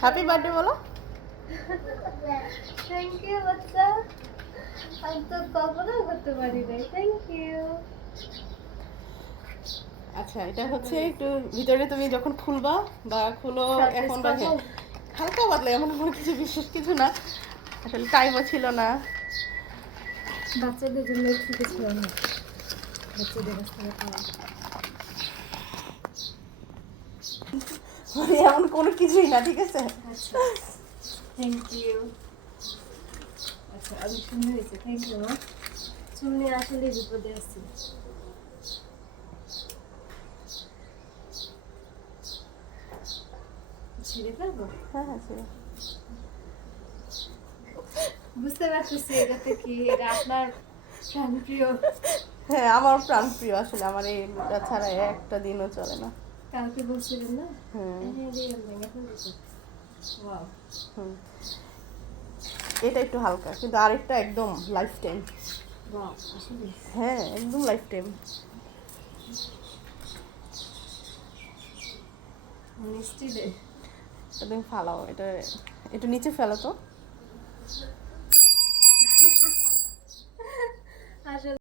Happy birthday বলো। Thank you বাচ্চা, আমি তো কল্পনাও করতে পারি নাই। Thank you. আচ্ছা এটা হচ্ছে একটু ভিতরে তুমি যখন খুলবা বা খুলো এখন বা হালকা পাতলা, এমন কোনো কিছু বিশেষ কিছু না, আসলে টাইমও ছিল না। বাচ্চাদের জন্য একটু কিছু অনেক বাচ্চাদের কাছ থেকে পাওয়া। মানে এমন কোনো কিছুই না, ঠিক আছে। আচ্ছা থ্যাংক ইউ। আচ্ছা আমি শুনে হয়েছে, থ্যাংক ইউ মা। শুনে আসলে বিপদে আছি। ছিঁড়ে ফেলবো? হ্যাঁ হ্যাঁ ছিল। বুঝতে পারতেছি এটাতে কি, এটা আপনার প্রাণপ্রিয়। হ্যাঁ আমার প্রাণপ্রিয়, আসলে আমার এইটা ছাড়া একটা দিনও চলে না। কালকে বলছিলেন না? হুম হ্যাঁ রিয়েল ভেঙে ফেলতেছে। ওয়াও। হুম, এটা একটু হালকা, কিন্তু আরেকটা একদম লাইফ টাইম। ওয়াও আসলে হ্যাঁ একদম লাইফ টাইম। স্টিলের। তুমি ফালাও এটা, একটু নিচে ফেলো তো। আসলে